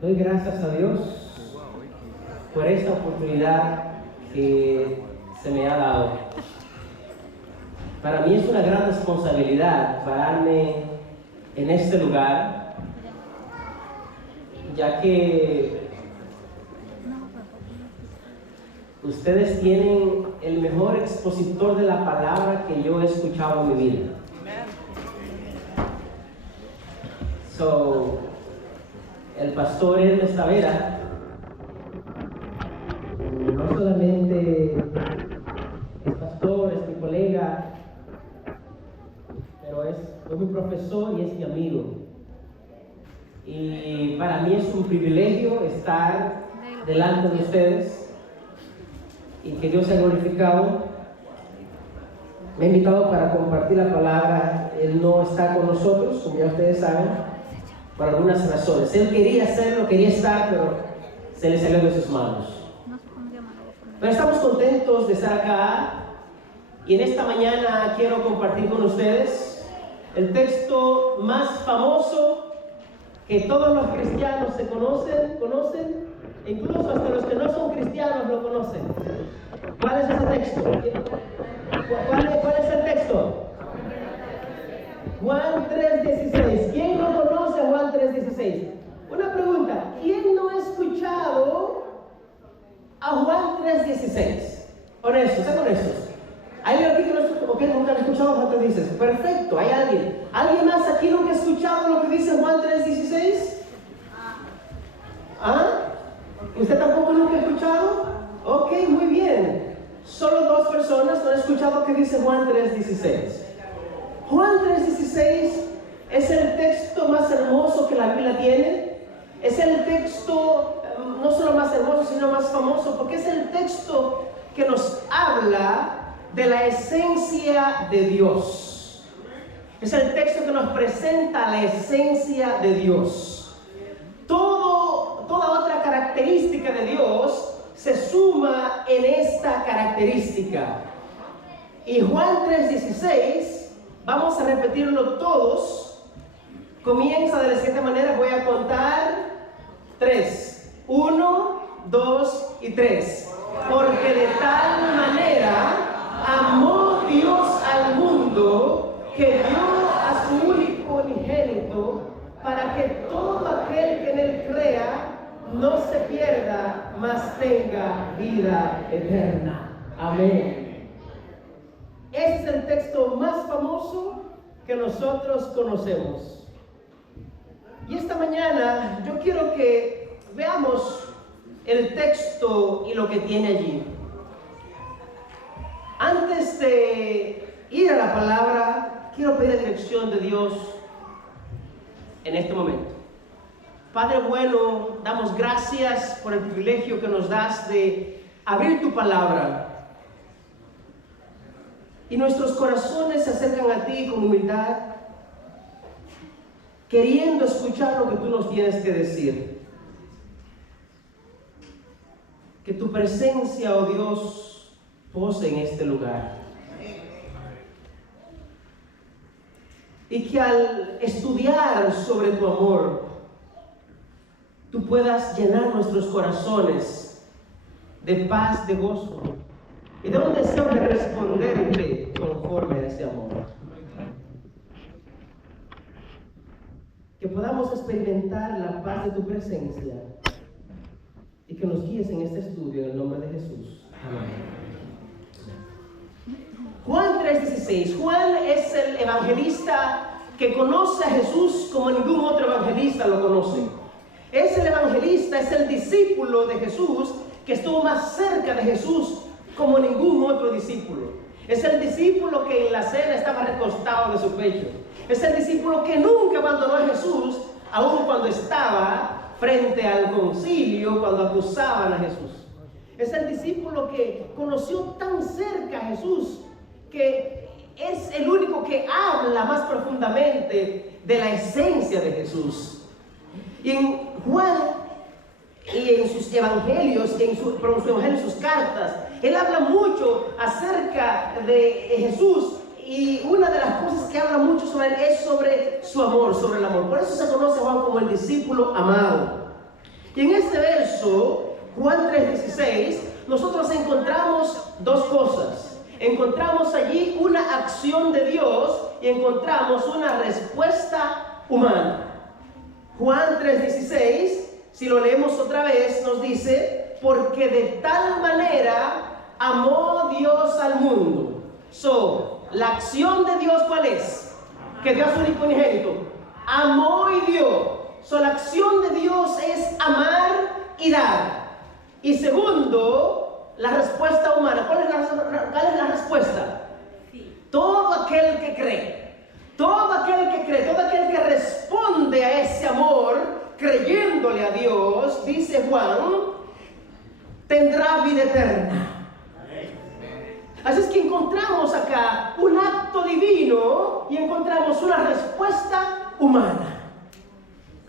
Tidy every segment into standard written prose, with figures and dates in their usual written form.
Doy gracias a Dios por esta oportunidad que se me ha dado. Para mí es una gran responsabilidad pararme en este lugar, ya que ustedes tienen el mejor expositor de la palabra que yo he escuchado en mi vida. El pastor Hermes Tavera no solamente es pastor, es mi colega, pero es mi profesor y es mi amigo. Y para mí es un privilegio estar delante de ustedes y que Dios sea glorificado. Me ha invitado para compartir la palabra. Él no está con nosotros, como ya ustedes saben, por algunas razones. Él quería hacerlo, quería estar, pero se le salió de sus manos. Pero estamos contentos de estar acá y en esta mañana quiero compartir con ustedes el texto más famoso que todos los cristianos se conocen, e incluso hasta los que no son cristianos lo conocen. ¿Cuál es ese texto? ¿Cuál es el texto? Juan 3:16. ¿Quién no conoce Juan 3:16? Una pregunta, ¿quién no ha escuchado a Juan 3:16? Honestos, sean honestos. ¿Hay alguien que nunca ha escuchado Juan 3:16? Perfecto, hay alguien. ¿Alguien más aquí nunca ha escuchado lo que dice Juan 3:16? ¿Ah? ¿Usted tampoco nunca ha escuchado? Ok, muy bien. Solo 2 personas no han escuchado lo que dice Juan 3:16. Juan 3:16 es el texto más hermoso que la Biblia tiene. Es el texto no solo más hermoso, sino más famoso, porque es el texto que nos habla de la esencia de Dios. Es el texto que nos presenta la esencia de Dios. Toda otra característica de Dios se suma en esta característica. Y Juan 3:16, vamos a repetirlo todos. Comienza de la siguiente manera, voy a contar 3. 1, 2 y 3. Porque de tal manera amó Dios al mundo que dio a su único unigénito, para que todo aquel que en él crea no se pierda, mas tenga vida eterna. Amén. Este es el texto más famoso que nosotros conocemos. Y esta mañana yo quiero que veamos el texto y lo que tiene allí. Antes de ir a la palabra, quiero pedir la dirección de Dios en este momento. Padre bueno, damos gracias por el privilegio que nos das de abrir tu palabra. Y nuestros corazones se acercan a ti con humildad, queriendo escuchar lo que tú nos tienes que decir. Que tu presencia, oh Dios, pose en este lugar. Y que al estudiar sobre tu amor, tú puedas llenar nuestros corazones de paz, de gozo y de un deseo de responderte conforme a ese amor. Que podamos experimentar la paz de tu presencia y que nos guíes en este estudio en el nombre de Jesús. Amén. Juan 3:16. Juan es el evangelista que conoce a Jesús como ningún otro evangelista lo conoce. Es el evangelista, es el discípulo de Jesús que estuvo más cerca de Jesús como ningún otro discípulo. Es el discípulo que en la cena estaba recostado de su pecho. Es el discípulo que nunca abandonó a Jesús, aun cuando estaba frente al concilio, cuando acusaban a Jesús. Es el discípulo que conoció tan cerca a Jesús, que es el único que habla más profundamente de la esencia de Jesús. Y en Juan y en sus evangelios, en sus cartas, él habla mucho acerca de Jesús, y una de las cosas que habla mucho sobre él es sobre su amor, sobre el amor. Por eso se conoce a Juan como el discípulo amado. Y en ese verso, Juan 3:16, nosotros encontramos dos cosas. Encontramos allí una acción de Dios y encontramos una respuesta humana. Juan 3:16, si lo leemos otra vez, nos dice, porque de tal manera amó Dios al mundo. La acción de Dios, ¿cuál es? Que Dios es su único unigénito. Amó y dio. La acción de Dios es amar y dar. Y segundo, la respuesta humana. ¿Cuál es la respuesta? Sí. Todo aquel que cree. Todo aquel que cree, todo aquel que responde a ese amor, creyéndole a Dios, dice Juan, tendrá vida eterna. Así es que encontramos acá un acto divino y encontramos una respuesta humana.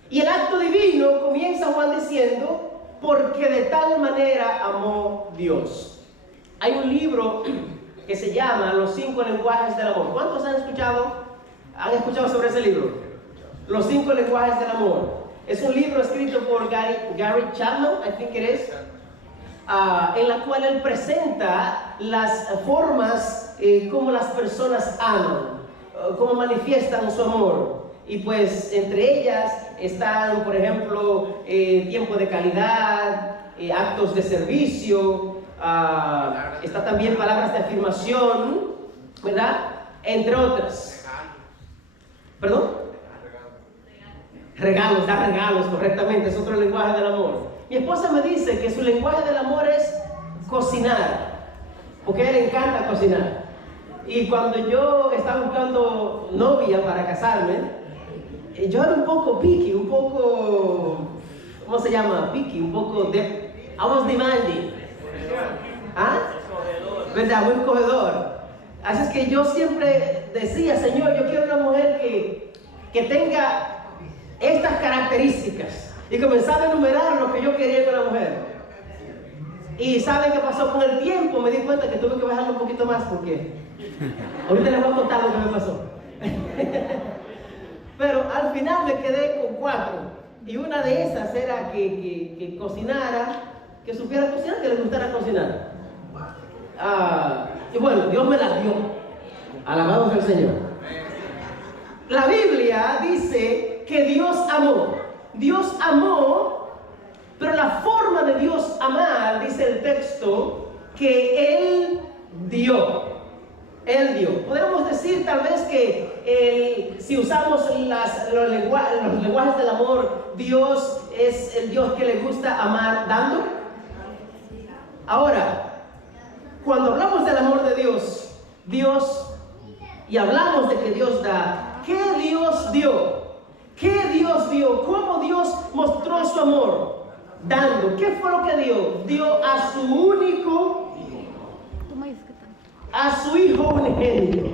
Y el acto divino comienza Juan diciendo, porque de tal manera amó Dios. Hay un libro que se llama Los 5 lenguajes del amor. ¿Cuántos han escuchado sobre ese libro? Los 5 lenguajes del amor. Es un libro escrito por Gary Chapman, I think it is. En la cual él presenta las formas como las personas aman, cómo manifiestan su amor. Y pues entre ellas están, por ejemplo, tiempo de calidad, actos de servicio, está también palabras de afirmación, ¿verdad? Entre otras. ¿Perdón? Regalos, dar regalos, correctamente, es otro lenguaje del amor. Mi esposa me dice que su lenguaje del amor es cocinar, porque a ella le encanta cocinar. Y cuando yo estaba buscando novia para casarme, yo era un poco picky, un poco, ¿cómo se llama? Picky, un poco I was demanding. ¿Ah? ¿Verdad? Muy cogedor. Así es que yo siempre decía, Señor, yo quiero una mujer que tenga estas características. Y comenzaba a enumerar lo que yo quería con la mujer. Y ¿saben qué pasó? Con el tiempo me di cuenta que tuve que bajarlo un poquito más porque ahorita les voy a contar lo que me pasó. Pero al final me quedé con 4. Y una de esas era que cocinara, que supiera cocinar, que le gustara cocinar. Y bueno, Dios me la dio. Alabado sea el Señor. La Biblia dice que Dios amó. Dios amó, pero la forma de Dios amar, dice el texto, que Él dio. Él dio. Podemos decir tal vez que si usamos los lenguajes del amor, Dios es el Dios que le gusta amar dando. Ahora, cuando hablamos del amor de Dios, y hablamos de que Dios da, ¿qué Dios dio? ¿Qué Dios dio? ¿Cómo Dios mostró su amor? Dando. ¿Qué fue lo que dio? Dio a su único, a su Hijo unigénito.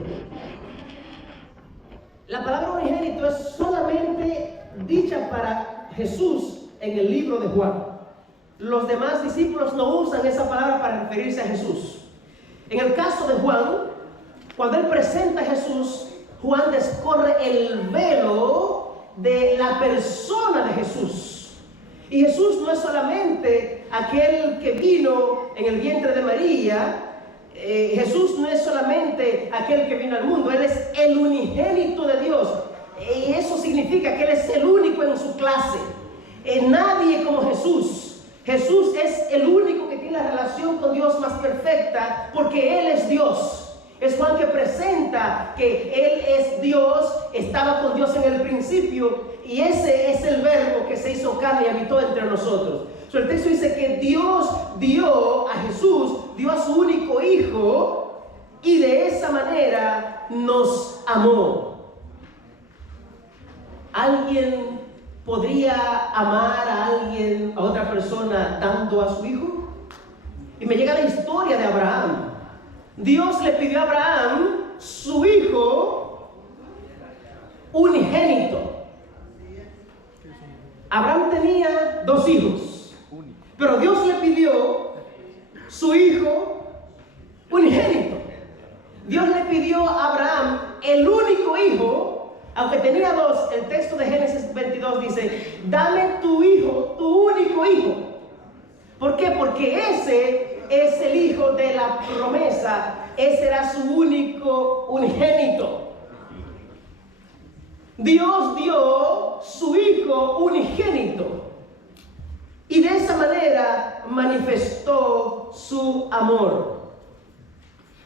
La palabra unigénito es solamente dicha para Jesús en el libro de Juan. Los demás discípulos no usan esa palabra para referirse a Jesús. En el caso de Juan, cuando él presenta a Jesús, Juan descorre el velo de la persona de Jesús. Y Jesús no es solamente aquel que vino en el vientre de María. Jesús no es solamente aquel que vino al mundo. Él es el unigénito de Dios. Y eso significa que Él es el único en su clase. Nadie como Jesús. Jesús es el único que tiene la relación con Dios más perfecta, porque Él es Dios. Es Juan que presenta que Él es Dios, estaba con Dios en el principio, y ese es el verbo que se hizo carne y habitó entre nosotros. El texto dice que Dios dio a Jesús, dio a su único Hijo, y de esa manera nos amó. ¿Alguien podría amar a alguien, a otra persona, dando a su hijo? Y me llega la historia de Abraham. Dios le pidió a Abraham su hijo unigénito. Abraham tenía 2 hijos, pero Dios le pidió su hijo unigénito. Dios le pidió a Abraham el único hijo Aunque tenía dos, el texto de Génesis 22 dice, dame tu hijo, tu único hijo. ¿Por qué? Porque ese es el hijo de la promesa. Ese era su único unigénito. Dios dio su hijo unigénito. Y de esa manera manifestó su amor.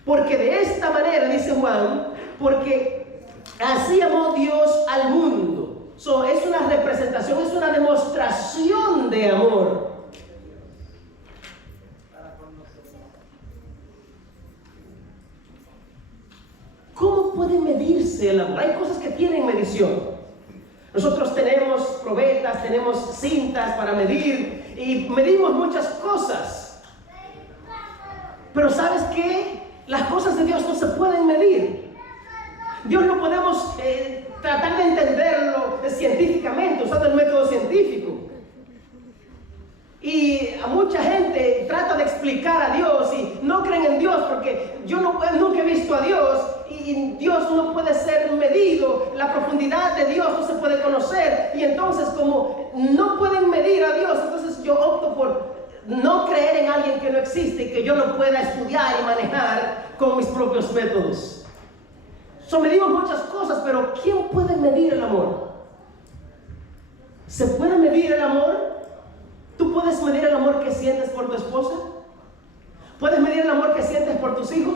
Porque de esta manera, dice Juan, porque así amó Dios al mundo. Es una representación, es una demostración de amor. ¿Cómo puede medirse el amor? Hay cosas que tienen medición. Nosotros tenemos probetas, tenemos cintas para medir y medimos muchas cosas. Pero ¿sabes qué? Las cosas de Dios no se pueden medir. Dios no podemos tratar de entenderlo científicamente, usando el método científico. Y a mucha gente trata de explicar a Dios y no creen en Dios porque yo nunca he visto a Dios y Dios no puede ser medido, la profundidad de Dios no se puede conocer, y entonces como no pueden medir a Dios, entonces yo opto por no creer en alguien que no existe y que yo no pueda estudiar y manejar con mis propios métodos. Medimos muchas cosas, pero ¿quién puede medir el amor? ¿Se puede medir el amor? ¿Tú puedes medir el amor que sientes por tu esposa? ¿Puedes medir el amor que sientes por tus hijos?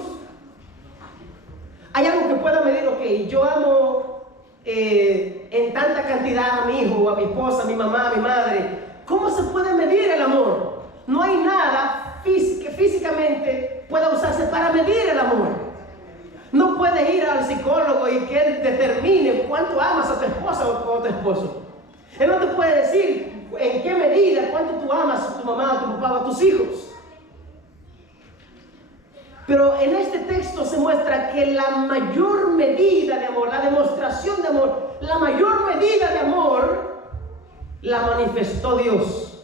¿Hay algo que pueda medir? Ok, yo amo en tanta cantidad a mi hijo, a mi esposa, a mi mamá, a mi madre. ¿Cómo se puede medir el amor? No hay nada que físicamente pueda usarse para medir el amor. No puedes ir al psicólogo y que él determine cuánto amas a tu esposa o a tu esposo. Él no te puede decir en qué medida, cuánto tú amas a tu mamá, a tu papá o a tus hijos. Pero en este texto se muestra que la mayor medida de amor, la demostración de amor, la mayor medida de amor, la manifestó Dios.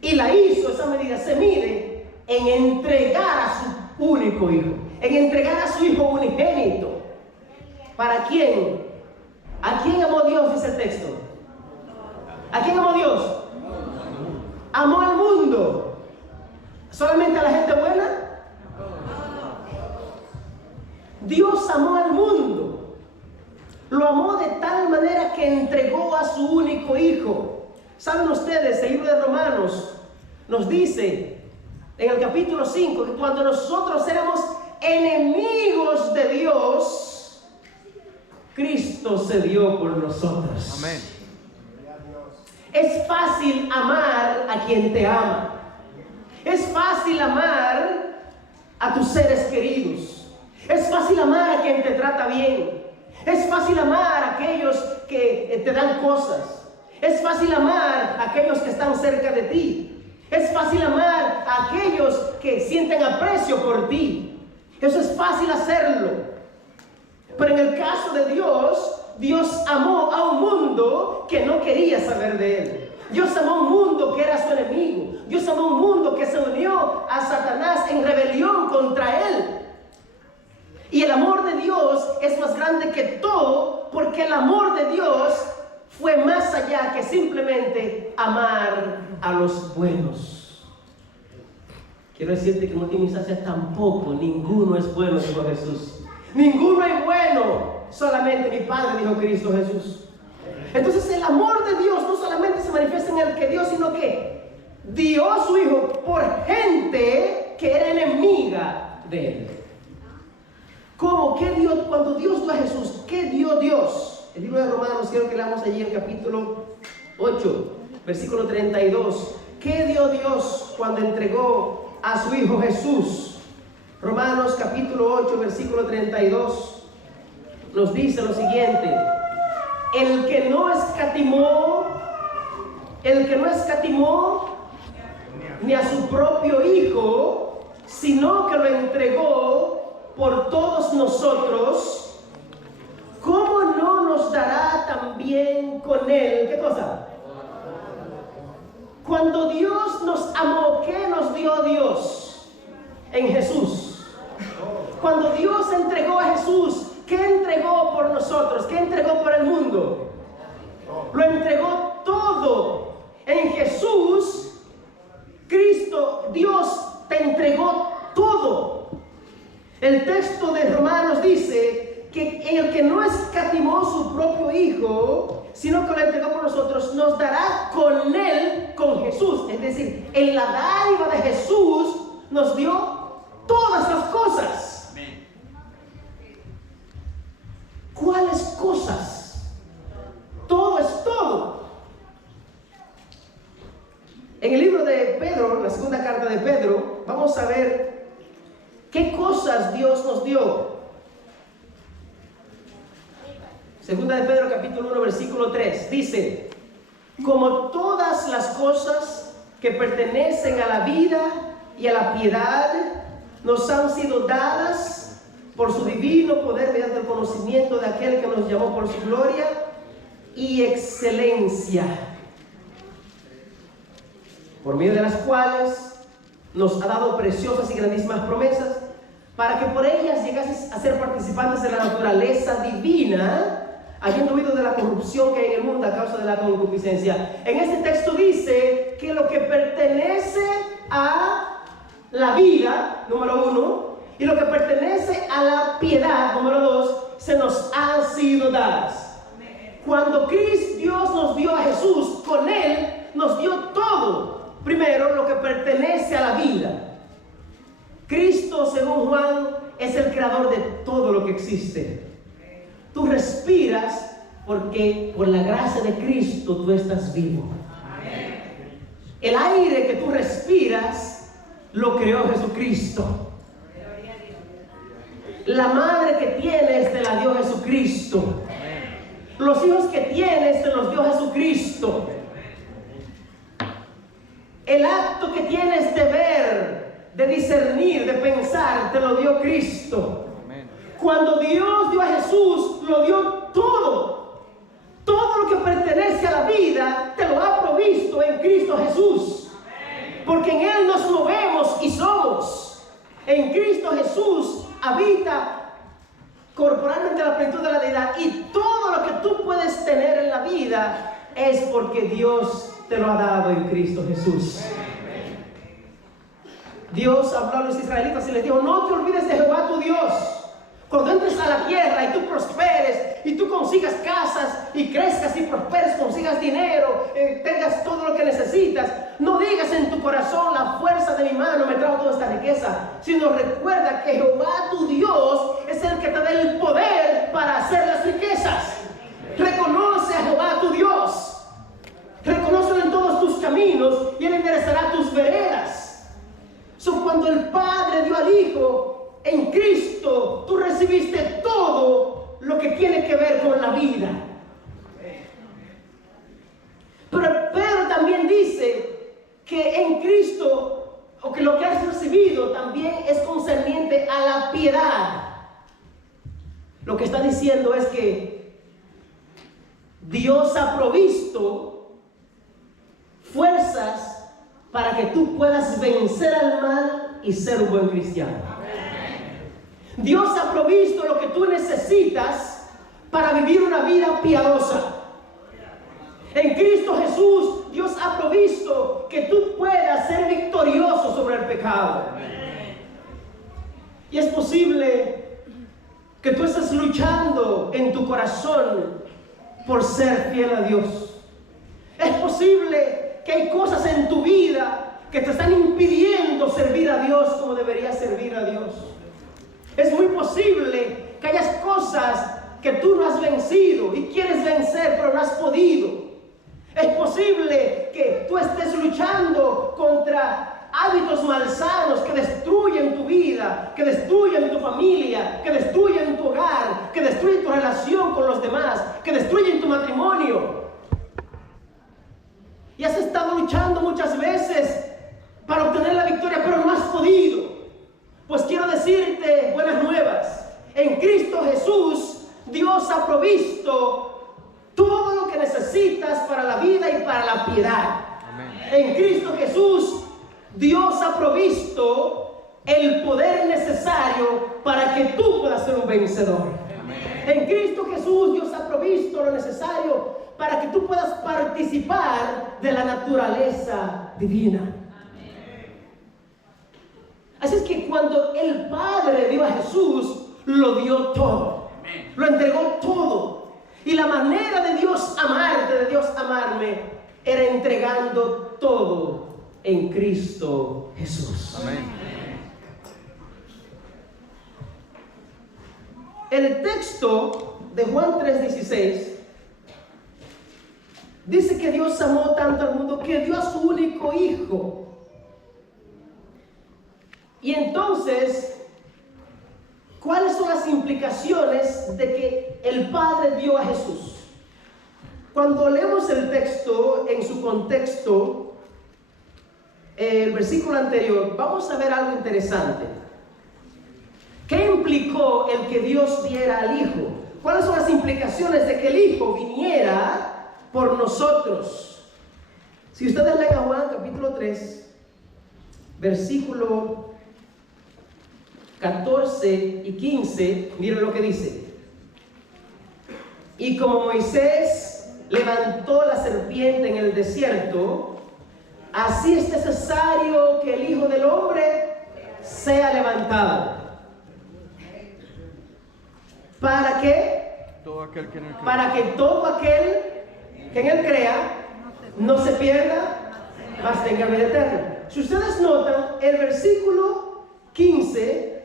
Y la hizo, esa medida se mide en entregar a su único hijo, en entregar a su hijo unigénito. ¿Para quién? ¿A quién amó Dios? Dice el texto. ¿A quién amó Dios? Amó al mundo. ¿Solamente a la gente buena? Dios amó al mundo. Lo amó de tal manera que entregó a su único hijo. ¿Saben ustedes? El libro de Romanos nos dice en el capítulo 5 que cuando nosotros éramos enemigos de Dios, Cristo se dio por nosotros. Amén. Es fácil amar a quien te ama. Es fácil amar a tus seres queridos. Es fácil amar a quien te trata bien. Es fácil amar a aquellos que te dan cosas. Es fácil amar a aquellos que están cerca de ti. Es fácil amar a aquellos que sienten aprecio por ti. Eso es fácil hacerlo. Pero en el caso de Dios, Dios amó a un mundo que no quería saber de Él. Dios amó a un mundo que era su enemigo. Dios amó a un mundo que se unió a Satanás en rebelión contra Él. Y el amor de Dios es más grande que todo, porque el amor de Dios fue más allá que simplemente amar a los buenos. Quiero decirte que en última instancia tampoco ninguno es bueno, dijo Jesús. Ninguno es bueno, solamente mi Padre, dijo Cristo Jesús. Entonces el amor de Dios no solamente se manifiesta en el que dio, sino que dio a su Hijo por gente que era enemiga de Él. ¿Cómo? ¿Qué dio? Cuando Dios dio a Jesús, ¿qué dio Dios? El libro de Romanos, quiero que leamos allí en capítulo 8, versículo 32. ¿Qué dio Dios cuando entregó a su Hijo Jesús? Romanos capítulo 8, versículo 32 nos dice lo siguiente: el que no escatimó ni a su propio Hijo, sino que lo entregó por todos nosotros, ¿cómo no nos dará también con Él? ¿Qué cosa? Cuando Dios nos amó, ¿qué nos dio Dios? En Jesús. Cuando Dios entregó a Jesús, ¿qué entregó por nosotros? ¿Qué entregó por el mundo? Lo entregó todo. En Jesús, Cristo, Dios te entregó todo. El texto de Romanos dice que el que no escatimó su propio Hijo, sino que lo entregó por nosotros, nos dará con Él, con Jesús. Es decir, en la dádiva de Jesús nos dio todas las cosas. ¿Cuáles cosas? Todo es todo. En el libro de Pedro, la segunda carta de Pedro, vamos a ver qué cosas Dios nos dio. Segunda de Pedro capítulo 1 versículo 3 dice: como todas las cosas que pertenecen a la vida y a la piedad nos han sido dadas por su divino poder mediante el conocimiento de aquel que nos llamó por su gloria y excelencia, por medio de las cuales nos ha dado preciosas y grandísimas promesas, para que por ellas llegases a ser participantes de la naturaleza divina, habiendo huido de la corrupción que hay en el mundo a causa de la concupiscencia. En este texto dice que lo que pertenece a la vida, número 1, y lo que pertenece a la piedad, número 2, se nos han sido dadas. Cuando Cristo, Dios nos dio a Jesús, con Él nos dio todo. Primero, lo que pertenece a la vida. Cristo, según Juan, es el creador de todo lo que existe. Tú respiras porque por la gracia de Cristo tú estás vivo. El aire que tú respiras lo creó Jesucristo. La madre que tienes te la dio Jesucristo. Los hijos que tienes te los dio Jesucristo. El acto que tienes de ver, de discernir, de pensar, te lo dio Cristo. Cuando Dios dio a Jesús, lo dio todo. Todo lo que pertenece a la vida te lo ha provisto en Cristo Jesús. Porque en Él nos movemos y somos. En Cristo Jesús habita corporalmente la plenitud de la deidad. Y todo lo que tú puedes tener en la vida es porque Dios te lo ha dado en Cristo Jesús. Dios habló a los israelitas y les dijo: no te olvides de Jehová tu Dios. Cuando entres a la tierra y tú prosperes y tú consigas casas y crezcas y prosperes, consigas dinero, tengas todo lo que necesitas, no digas en tu corazón: la fuerza de mi mano me trajo toda esta riqueza, sino recuerda que Jehová tu Dios es el que te da el poder para hacer las riquezas. Reconoce a Jehová tu Dios, reconócelo en todos tus caminos y Él enderezará tus veredas. Cuando el Padre dio al Hijo, en Cristo tú recibiste todo lo que tiene que ver con la vida. Pero Pedro también dice que en Cristo, o que lo que has recibido también es concerniente a la piedad. Lo que está diciendo es que Dios ha provisto fuerzas para que tú puedas vencer al mal y ser un buen cristiano. Dios ha provisto lo que tú necesitas para vivir una vida piadosa. En Cristo Jesús, Dios ha provisto que tú puedas ser victorioso sobre el pecado. Y es posible que tú estés luchando en tu corazón por ser fiel a Dios. Es posible que hay cosas en tu vida que te están impidiendo servir a Dios como deberías servir a Dios. Es muy posible que hayas cosas que tú no has vencido y quieres vencer, pero no has podido. Es posible que tú estés luchando contra hábitos malsanos que destruyen tu vida, que destruyen tu familia, que destruyen tu hogar, que destruyen tu relación con los demás, que destruyen tu matrimonio. Y has estado luchando muchas veces para obtener la victoria, pero no has podido. Pues quiero decirte buenas nuevas. En Cristo Jesús, Dios ha provisto todo lo que necesitas para la vida y para la piedad. Amén. En Cristo Jesús, Dios ha provisto el poder necesario para que tú puedas ser un vencedor. Amén. En Cristo Jesús Dios ha provisto lo necesario para que tú puedas participar de la naturaleza divina. Así es que cuando el Padre dio a Jesús, lo dio todo. Lo entregó todo. Y la manera de Dios amarte, de Dios amarme, era entregando todo en Cristo Jesús. Amén. El texto de Juan 3:16 dice que Dios amó tanto al mundo que dio a su único hijo. Y entonces, ¿cuáles son las implicaciones de que el Padre dio a Jesús? Cuando leemos el texto en su contexto, el versículo anterior, vamos a ver algo interesante. ¿Qué implicó el que Dios diera al Hijo? ¿Cuáles son las implicaciones de que el Hijo viniera por nosotros? Si ustedes leen a Juan capítulo 3, versículo 14 y 15, miren lo que dice. Y como Moisés levantó la serpiente en el desierto, así es necesario que el Hijo del Hombre sea levantado. ¿Para qué? Para que todo aquel que en él crea no se pierda, mas tenga vida eterna. Si ustedes notan, el versículo 15,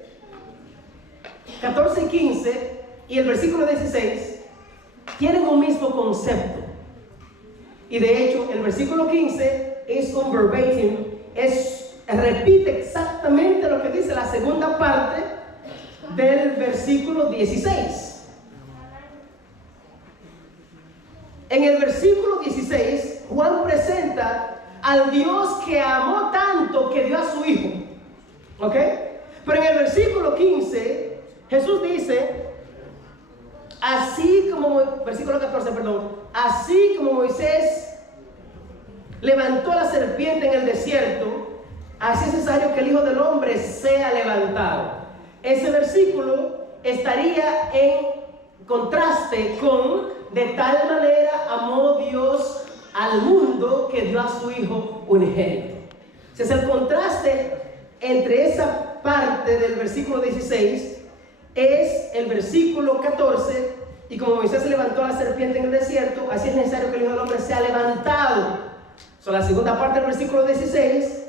14 y 15 y el versículo 16 tienen un mismo concepto. Y de hecho, el versículo 15 es un verbatim, repite exactamente lo que dice la segunda parte del versículo 16. En el versículo 16, Juan presenta al Dios que amó tanto que dio a su Hijo. ¿Ok? Pero en el versículo 15, Jesús dice, versículo 14, así como Moisés levantó la serpiente en el desierto, así es necesario que el Hijo del Hombre sea levantado. Ese versículo estaría en contraste con: de tal manera amó Dios al mundo que dio a su Hijo unigénito. Ese es el contraste entre esa parte del versículo 16, es el versículo 14, y como Moisés levantó la serpiente en el desierto, así es necesario que el Hijo del Hombre sea levantado. La segunda parte del versículo 16,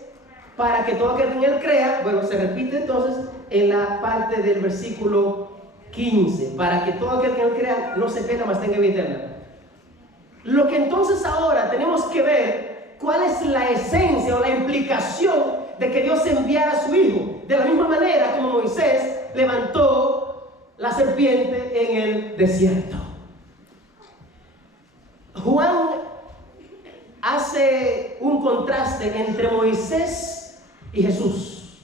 para que todo aquel que en él crea, se repite entonces en la parte del versículo 15, para que todo aquel que en él crea no se pierda, mas tenga vida eterna. Lo que entonces ahora tenemos que ver, cuál es la esencia o la implicación de que Dios enviara a su Hijo, de la misma manera como Moisés levantó la serpiente en el desierto. Juan hace un contraste entre Moisés y Jesús.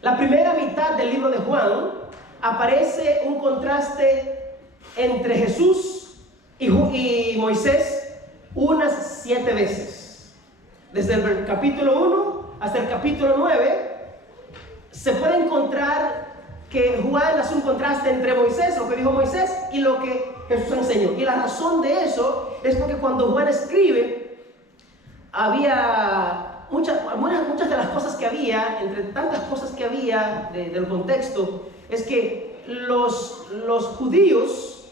La primera mitad del libro de Juan aparece un contraste entre Jesús y Moisés unas 7 veces. Desde el capítulo 1 hasta el capítulo 9 se puede encontrar que Juan hace un contraste entre Moisés, lo que dijo Moisés, y lo que Jesús enseñó. Y la razón de eso es porque cuando Juan escribe, había muchas de las cosas que había, entre tantas cosas que había del contexto, es que los judíos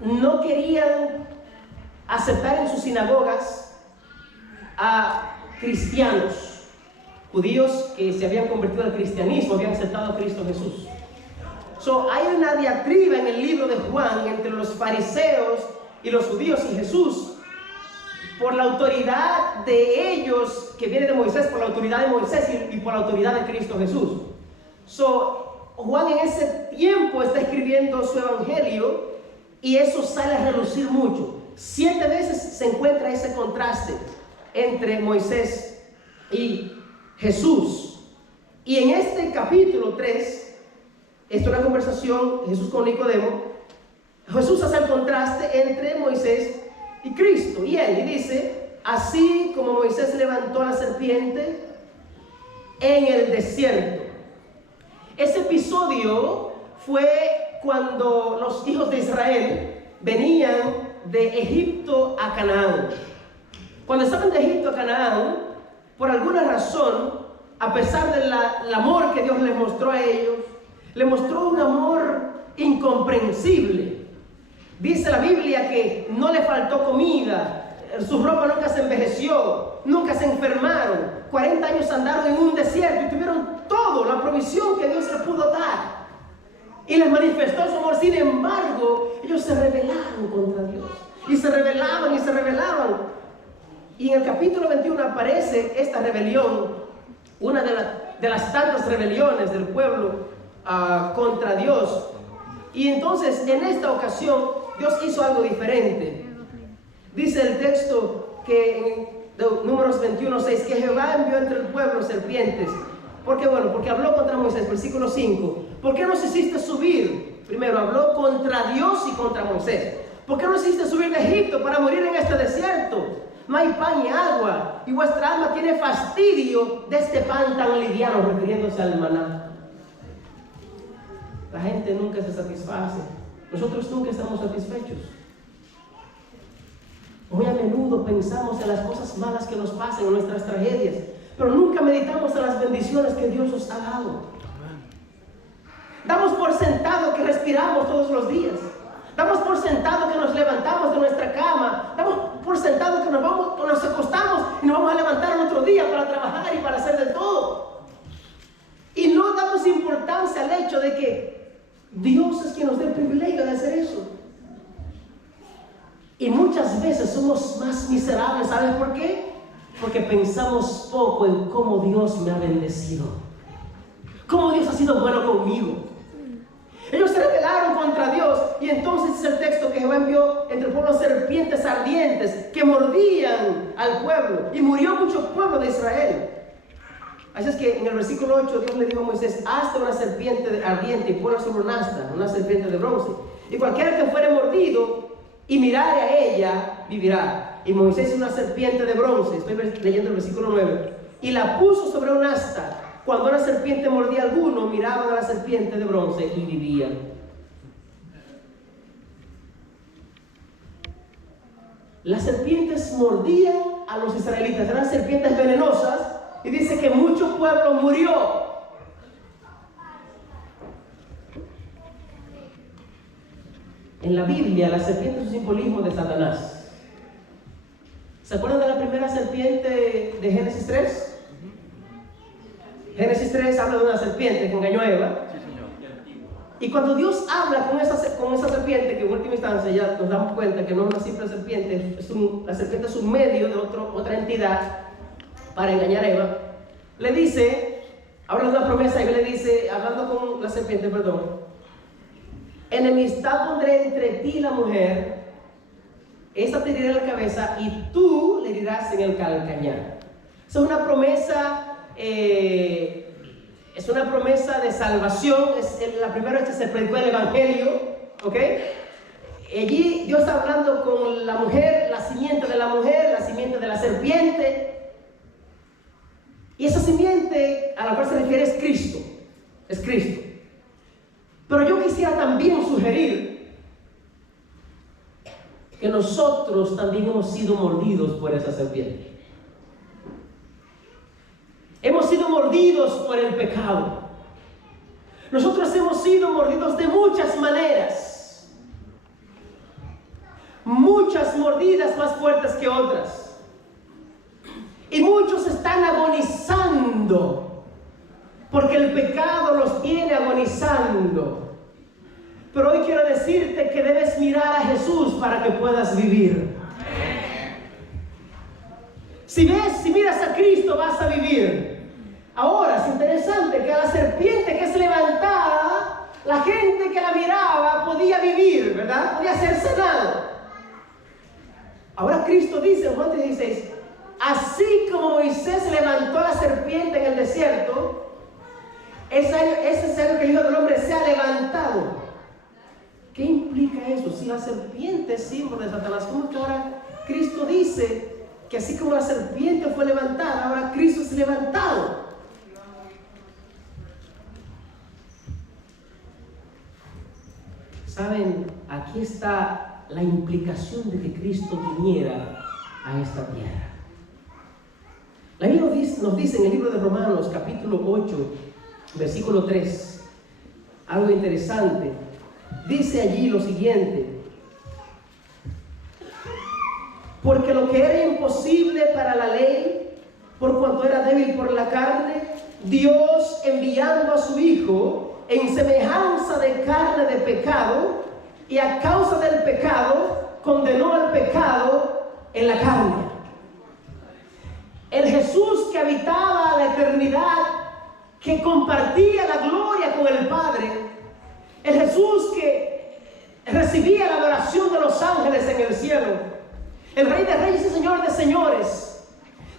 no querían aceptar en sus sinagogas a cristianos, judíos que se habían convertido al cristianismo, habían aceptado a Cristo Jesús. Hay una diatriba en el libro de Juan entre los fariseos y los judíos y Jesús, por la autoridad de ellos, que viene de Moisés, por la autoridad de Moisés y por la autoridad de Cristo Jesús. Juan en ese tiempo está escribiendo su evangelio y eso sale a relucir mucho. 7 veces se encuentra ese contraste entre Moisés y Jesús. Y en este capítulo 3, esta es una conversación de Jesús con Nicodemo. Jesús hace el contraste entre Moisés y Cristo, y él dice: así como Moisés levantó la serpiente en el desierto. Ese episodio fue cuando los hijos de Israel venían de Egipto a Canaán. Cuando estaban de Egipto a Canaán, por alguna razón, a pesar del amor que Dios les mostró a ellos, les mostró un amor incomprensible. Dice la Biblia que no le faltó comida, su ropa nunca se envejeció, nunca se enfermaron. 40 años andaron en un desierto y tuvieron todo, la provisión que Dios les pudo dar. Y les manifestó su amor. Sin embargo, ellos se rebelaron contra Dios. Y se rebelaban y se rebelaban. Y en el capítulo 21 aparece esta rebelión, una de las tantas rebeliones del pueblo contra Dios. Y entonces, en esta ocasión, Dios hizo algo diferente. Dice el texto que en Números 21:6, que Jehová envió entre el pueblo serpientes. Porque habló contra Moisés, versículo 5. ¿Por qué nos hiciste subir? Primero, habló contra Dios y contra Moisés. ¿Por qué nos hiciste subir de Egipto para morir en este desierto? No hay pan ni agua, y vuestra alma tiene fastidio de este pan tan liviano, refiriéndose al maná. La gente nunca se satisface. Nosotros nunca estamos satisfechos. Muy a menudo pensamos en las cosas malas que nos pasan, en nuestras tragedias, pero nunca meditamos en las bendiciones que Dios nos ha dado. Damos por sentado que respiramos todos los días. Damos por sentado que nos levantamos de nuestra cama. Damos por sentado que nos acostamos y nos vamos a levantar el otro día para trabajar y para hacer de todo. Y no damos importancia al hecho de que Dios es quien nos da el privilegio de hacer eso. Y muchas veces somos más miserables. ¿Sabes por qué? Porque pensamos poco en cómo Dios me ha bendecido, cómo Dios ha sido bueno conmigo. Ellos se rebelaron contra Dios, y entonces es el texto que Jehová envió entre el pueblo serpientes ardientes que mordían al pueblo, y murió mucho pueblo de Israel. Así es que en el versículo 8 Dios le dijo a Moisés: hazte una serpiente ardiente y ponla sobre un asta, una serpiente de bronce, y cualquiera que fuere mordido y mirare a ella, vivirá. Y Moisés hizo una serpiente de bronce, estoy leyendo el versículo 9, y la puso sobre un asta. Cuando una serpiente mordía a alguno, miraban a la serpiente de bronce y vivían. Las serpientes mordían a los israelitas, eran serpientes venenosas, y dice que mucho pueblo murió. En la Biblia, la serpiente es un simbolismo de Satanás. ¿Se acuerdan de la primera serpiente de Génesis 3? Génesis 3 habla de una serpiente que engañó a Eva. Sí, señor. Y cuando Dios habla con esa serpiente, que en última instancia ya nos damos cuenta que no es una simple serpiente, la serpiente es un medio de otra entidad para engañar a Eva, le dice, habla de una promesa, y le dice, hablando con la serpiente, enemistad pondré entre ti y la mujer, esta te herirá en la cabeza y tú le herirás en el calcañar. Esa es una promesa. Es una promesa de salvación. La primera vez que se predicó el evangelio, ¿ok? Allí Dios está hablando con la mujer, la simiente de la mujer, la simiente de la serpiente, y esa simiente a la cual se refiere es Cristo. Es Cristo. Pero yo quisiera también sugerir que nosotros también hemos sido mordidos por esa serpiente. Hemos sido mordidos por el pecado. Nosotros hemos sido mordidos de muchas maneras. Muchas mordidas más fuertes que otras. Y muchos están agonizando porque el pecado los tiene agonizando. Pero hoy quiero decirte que debes mirar a Jesús para que puedas vivir. Si miras a Cristo, vas a vivir. Ahora, es interesante que a la serpiente que se levantaba, la gente que la miraba podía vivir, ¿verdad? Podía ser sanado. Ahora Cristo dice en Juan 16, así como Moisés levantó a la serpiente en el desierto, es necesario que el Hijo del Hombre sea levantado. ¿Qué implica eso? Si la serpiente es símbolo de Satanás, ¿cómo que ahora Cristo dice que así como la serpiente fue levantada, ahora Cristo es levantado? Saben, aquí está la implicación de que Cristo viniera a esta tierra. La Biblia nos dice en el libro de Romanos, capítulo 8, versículo 3, algo interesante. Dice allí lo siguiente: porque lo que era imposible para la ley, por cuanto era débil por la carne, Dios, enviando a su Hijo en semejanza de carne de pecado, y a causa del pecado condenó al pecado en la carne. El Jesús que habitaba la eternidad, que compartía la gloria con el Padre, el Jesús que recibía la adoración de los ángeles en el cielo, el Rey de Reyes y Señor de Señores,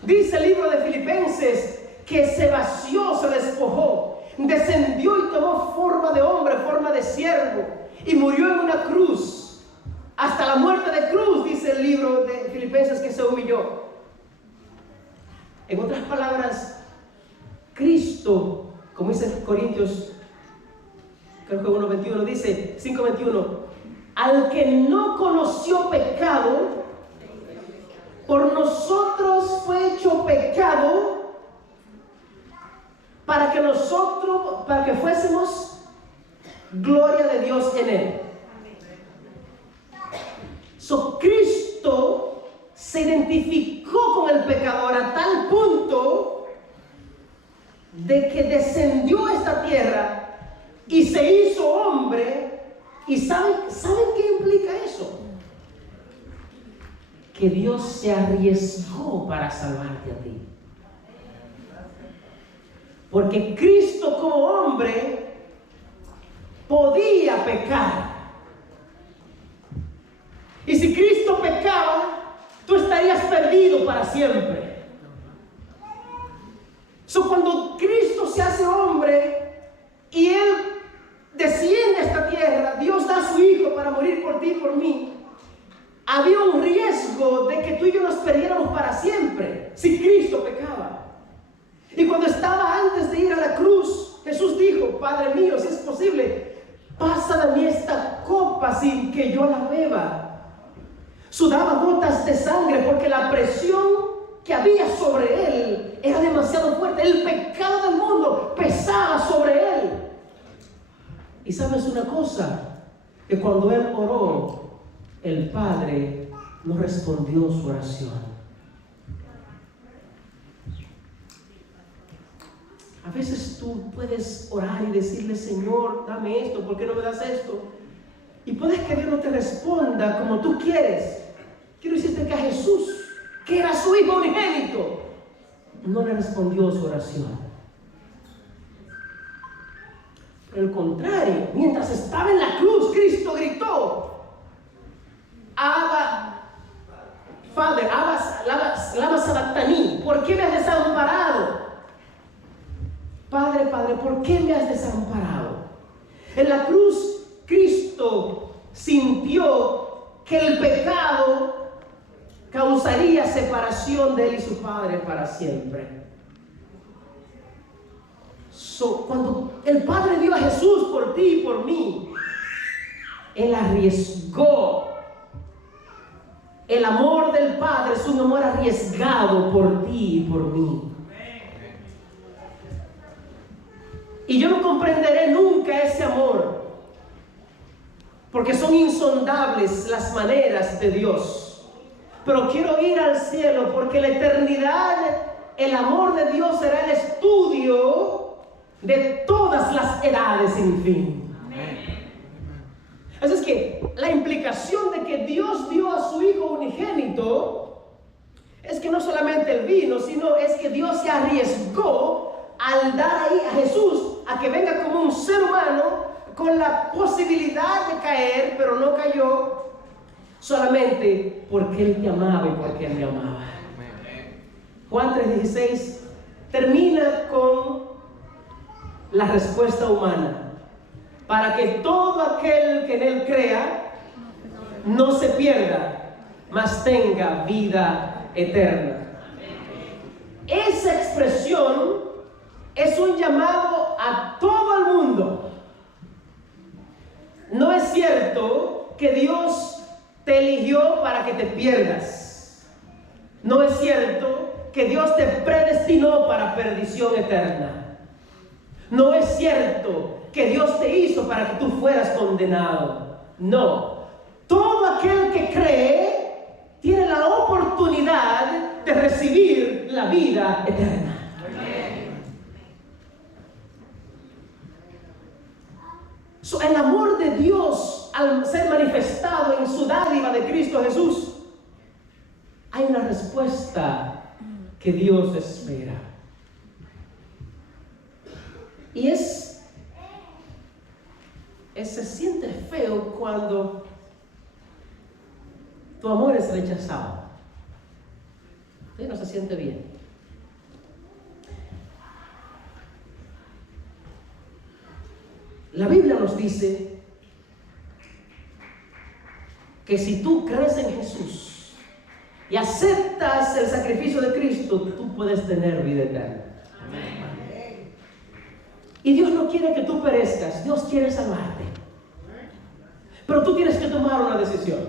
dice el libro de Filipenses que se vació, se despojó, descendió y tomó forma de hombre, forma de siervo, y murió en una cruz, hasta la muerte de cruz, dice el libro de Filipenses, que se humilló. En otras palabras, Cristo, como dice Corintios, creo que 1:21, dice 5:21, al que no conoció pecado, por nosotros fue hecho pecado, para que fuésemos gloria de Dios en él. Cristo se identificó con el pecador a tal punto de que descendió a esta tierra y se hizo hombre. ¿Y saben qué implica eso? Que Dios se arriesgó para salvarte a ti. Porque Cristo como hombre podía pecar. Y si Cristo pecaba, tú estarías perdido para siempre. Cuando Cristo se hace hombre y Él desciende a esta tierra, Dios da a su Hijo para morir por ti y por mí, había un riesgo de que tú y yo nos perdiéramos para siempre si Cristo pecaba. Y cuando estaba antes de ir a la cruz, Jesús dijo: Padre mío, si es posible, pasa de mí esta copa sin que yo la beba. Sudaba gotas de sangre porque la presión que había sobre él era demasiado fuerte. El pecado del mundo pesaba sobre él. Y sabes una cosa, que cuando él oró, el Padre no respondió su oración. A veces tú puedes orar y decirle: Señor, dame esto, ¿por qué no me das esto? Y puedes que Dios no te responda como tú quieres. Quiero decirte que a Jesús, que era su Hijo unigénito, no le respondió su oración. Por el contrario, mientras estaba en la cruz, Cristo gritó: Abba, Padre, lama sabactani, ¿por qué me has desamparado? Padre, Padre, ¿por qué me has desamparado? En la cruz, Cristo sintió que el pecado causaría separación de él y su Padre para siempre. Cuando el Padre dio a Jesús por ti y por mí, Él arriesgó. El amor del Padre es un amor arriesgado por ti y por mí. Y yo no comprenderé nunca ese amor, porque son insondables las maneras de Dios. Pero quiero ir al cielo, porque la eternidad, el amor de Dios será el estudio de todas las edades sin fin. Así es que la implicación de que Dios dio a su Hijo unigénito es que no solamente Él vino, sino es que Dios se arriesgó al dar ahí a Jesús a que venga como un ser humano con la posibilidad de caer, pero no cayó, solamente porque Él te amaba y porque Él me amaba. Juan 3:16 termina con la respuesta humana: para que todo aquel que en Él crea no se pierda, mas tenga vida eterna. Esa expresión es un llamado a todo el mundo. No es cierto que Dios te eligió para que te pierdas. No es cierto que Dios te predestinó para perdición eterna. No es cierto que Dios te hizo para que tú fueras condenado. No. Todo aquel que cree tiene la oportunidad de recibir la vida eterna. El amor de Dios, al ser manifestado en su dádiva de Cristo Jesús, hay una respuesta que Dios espera. Y se siente feo cuando tu amor es rechazado. ¿Sí? No se siente bien. La Biblia nos dice que si tú crees en Jesús y aceptas el sacrificio de Cristo, tú puedes tener vida eterna. Amén. Y Dios no quiere que tú perezcas, Dios quiere salvarte. Pero tú tienes que tomar una decisión.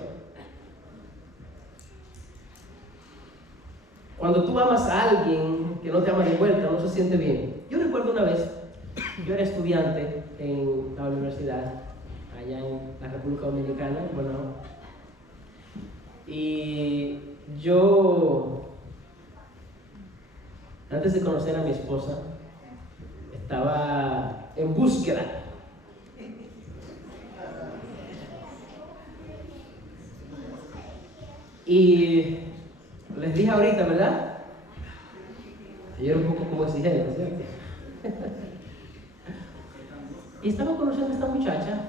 Cuando tú amas a alguien que no te ama de vuelta, no se siente bien. Yo recuerdo una vez, yo era estudiante en la universidad, allá en la República Dominicana, bueno, y yo, antes de conocer a mi esposa, estaba en búsqueda. Y les dije ahorita, ¿verdad? Yo era un poco como exigente, ¿cierto? Y estaba conociendo a esta muchacha,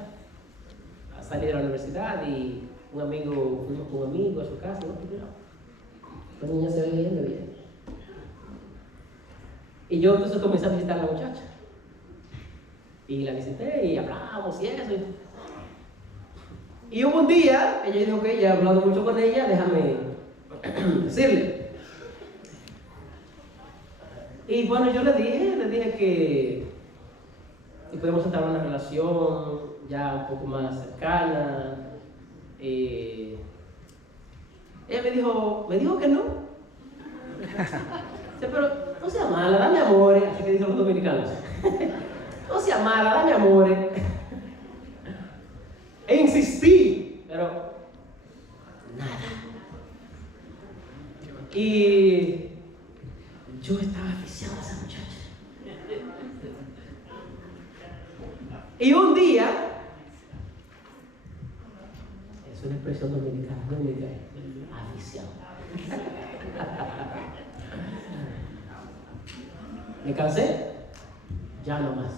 a salir de la universidad, y fuimos con un amigo a su casa, ¿no? La niña se ve bien de bien. Y yo entonces comencé a visitar a la muchacha. Y la visité y hablamos y eso. Y hubo un día, ella dijo que ya he hablado mucho con ella, déjame decirle. Y bueno, yo le dije que si podemos estar en una relación ya un poco más cercana. Ella me dijo que no. Dice, pero no sea mala, dame amor, así que dicen los dominicanos. No sea mala, dame amor. E insistí, pero nada. Y yo estaba aficiado a esa muchacha. Y un día, es una expresión dominicana, aficiado. Me cansé, ya no más.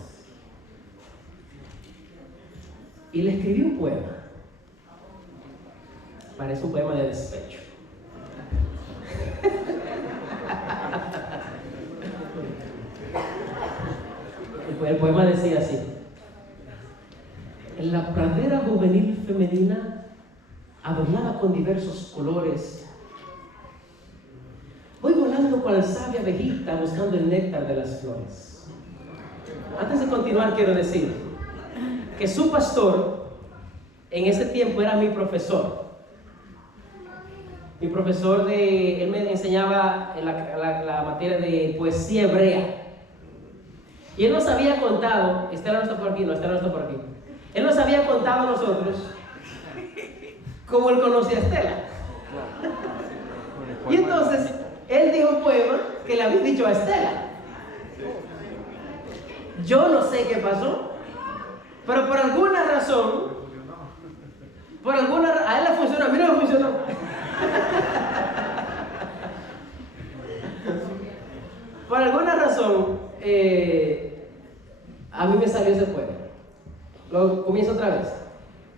Y le escribí un poema. Parece un poema de despecho. El poema decía así: en la pradera juvenil femenina, adornada con diversos colores, voy volando cual sabia abejita buscando el néctar de las flores. Antes de continuar, quiero decir que su pastor en ese tiempo era mi profesor. Mi profesor él me enseñaba la materia de poesía hebrea. Y él nos había contado, Estela no está por aquí, él nos había contado a nosotros cómo él conocía a Estela. Y entonces, él dijo un poema que le había dicho a Estela. Yo no sé qué pasó, pero por alguna razón, a él le funcionó, a mí no me funcionó. Por alguna razón, a mí me salió ese poema. Lo comienzo otra vez.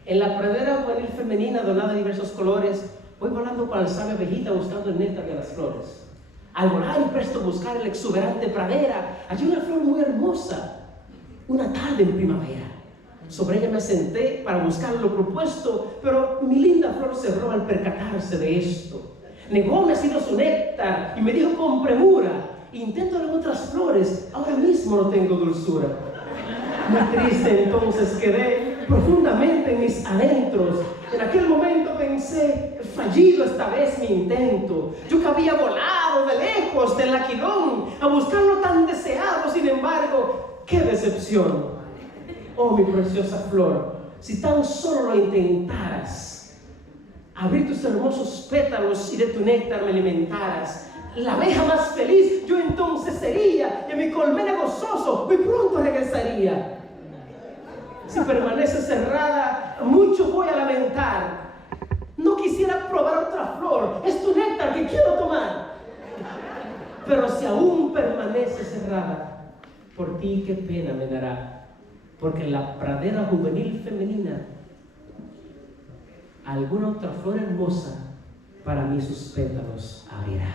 En la pradera juvenil femenina adornada de diversos colores, voy volando cual sabia abejita buscando el néctar de las flores. Al volar y presto buscar en la exuberante pradera, hallé una flor muy hermosa, una tarde en primavera. Sobre ella me senté para buscar lo propuesto, pero mi linda flor cerró al percatarse de esto. Negóme ha sido su néctar y me dijo con premura: intento en otras flores, ahora mismo no tengo dulzura. Muy triste entonces quedé, profundamente en mis adentros. En aquel momento pensé, fallido esta vez mi intento. Yo que había volado de lejos del aquilón a buscar lo tan deseado, sin embargo, ¡qué decepción! Oh, mi preciosa flor, si tan solo lo intentaras, abrir tus hermosos pétalos y de tu néctar me alimentaras, la abeja más feliz yo entonces sería, y en mi colmena gozoso muy pronto regresaría. Si permanece cerrada, mucho voy a lamentar. No quisiera probar otra flor, es tu néctar que quiero tomar. Pero si aún permanece cerrada, por ti qué pena me dará, porque en la pradera juvenil femenina alguna otra flor hermosa para mí sus pétalos abrirá.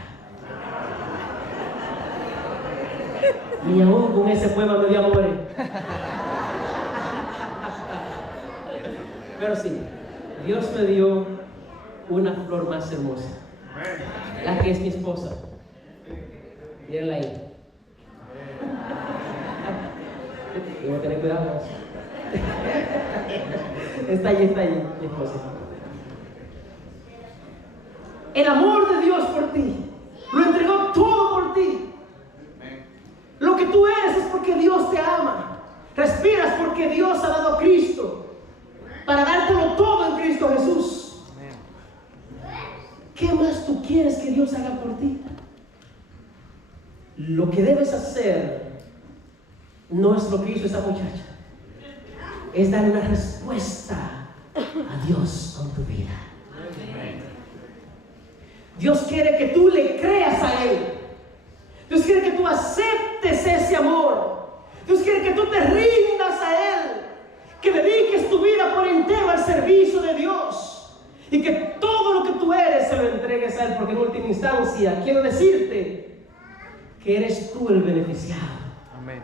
Y aún con ese poema me dio amor. Pero sí, Dios me dio una flor más hermosa, la que es mi esposa. Mírenla ahí. Voy a tener cuidado. Está allí, mi esposa. El amor de Dios por ti, lo entregó todo por ti. Lo que tú eres es porque Dios te ama. Respiras porque Dios ha dado a Cristo, para dártelo todo en Cristo Jesús. ¿Qué más tú quieres que Dios haga por ti? Lo que debes hacer no es lo que hizo esa muchacha, es dar una respuesta a Dios con tu vida. Dios quiere que tú le creas a Él. Dios quiere que tú aceptes ese amor. Dios quiere que tú te rindas a Él, que dediques tu vida por entero al servicio de Dios y que todo lo que tú eres se lo entregues a Él, porque en última instancia quiero decirte que eres tú el beneficiado. Amén.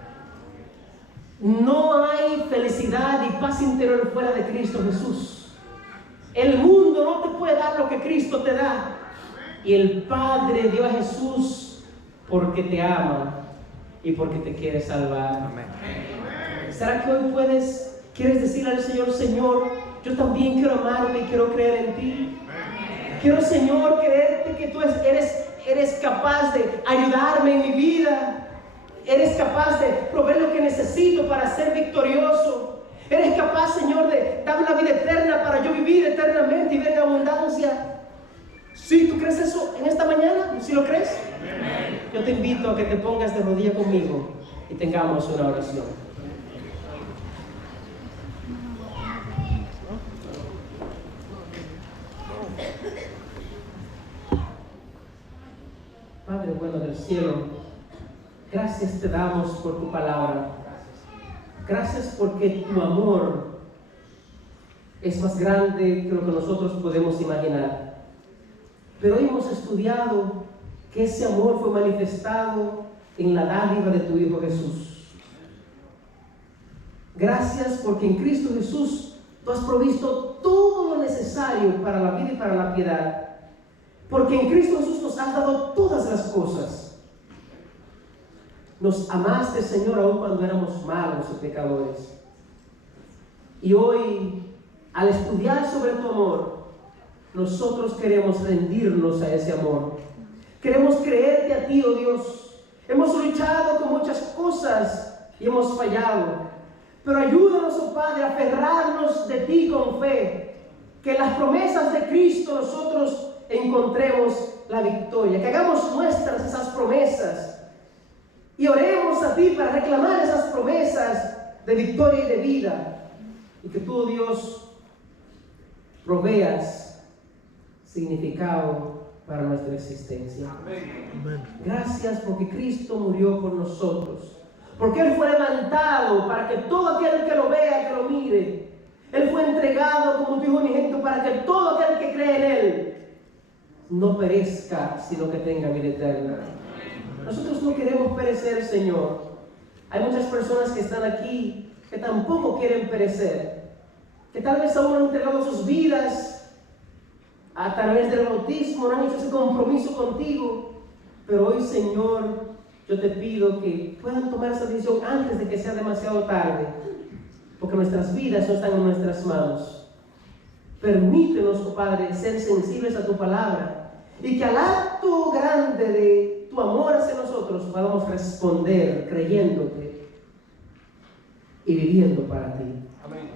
No hay felicidad y paz interior fuera de Cristo Jesús. El mundo no te puede dar lo que Cristo te da, y el Padre dio a Jesús porque te ama y porque te quiere salvar. Amén. ¿Será que hoy quieres decirle al Señor: Señor, yo también quiero amarte y quiero creer en ti? Quiero, Señor, creerte que tú eres capaz de ayudarme en mi vida. Eres capaz de proveer lo que necesito para ser victorioso. Eres capaz, Señor, de darme la vida eterna para yo vivir eternamente y ver en abundancia. ¿Sí? ¿Tú crees eso en esta mañana? ¿Sí lo crees? Yo te invito a que te pongas de rodillas conmigo y tengamos una oración. Padre bueno del cielo, gracias te damos por tu palabra. Gracias porque tu amor es más grande que lo que nosotros podemos imaginar. Pero hoy hemos estudiado que ese amor fue manifestado en la dádiva de tu Hijo Jesús. Gracias porque en Cristo Jesús tú has provisto todo lo necesario para la vida y para la piedad. Porque en Cristo Jesús nos has dado todas las cosas. Nos amaste, Señor, aun cuando éramos malos y pecadores. Y hoy, al estudiar sobre tu amor, nosotros queremos rendirnos a ese amor. Queremos creerte a ti, oh Dios. Hemos luchado con muchas cosas y hemos fallado. Pero ayúdanos, oh Padre, a aferrarnos de ti con fe. Que las promesas de Cristo nosotros encontremos la victoria. Que hagamos nuestras esas promesas. Y oremos a ti para reclamar esas promesas de victoria y de vida. Y que tú, Dios, proveas significado para nuestra existencia. Amén. Gracias porque Cristo murió por nosotros. Porque Él fue levantado para que todo aquel que lo vea, que lo mire. Él fue entregado como tu Hijo unigénito para que todo aquel que cree en Él no perezca, sino que tenga vida eterna. Nosotros no queremos perecer, Señor. Hay muchas personas que están aquí que tampoco quieren perecer, que tal vez aún han entregado sus vidas a través del bautismo, no han hecho ese compromiso contigo. Pero hoy, Señor, yo te pido que puedan tomar esa decisión antes de que sea demasiado tarde. porque nuestras vidas no están en nuestras manos. Permítenos, oh Padre, ser sensibles a tu palabra y que al acto grande de tu amor hacia nosotros podamos responder creyéndote y viviendo para ti. Amén.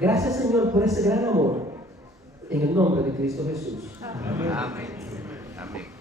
Gracias, Señor, por ese gran amor, en el nombre de Cristo Jesús. Amén. Amén.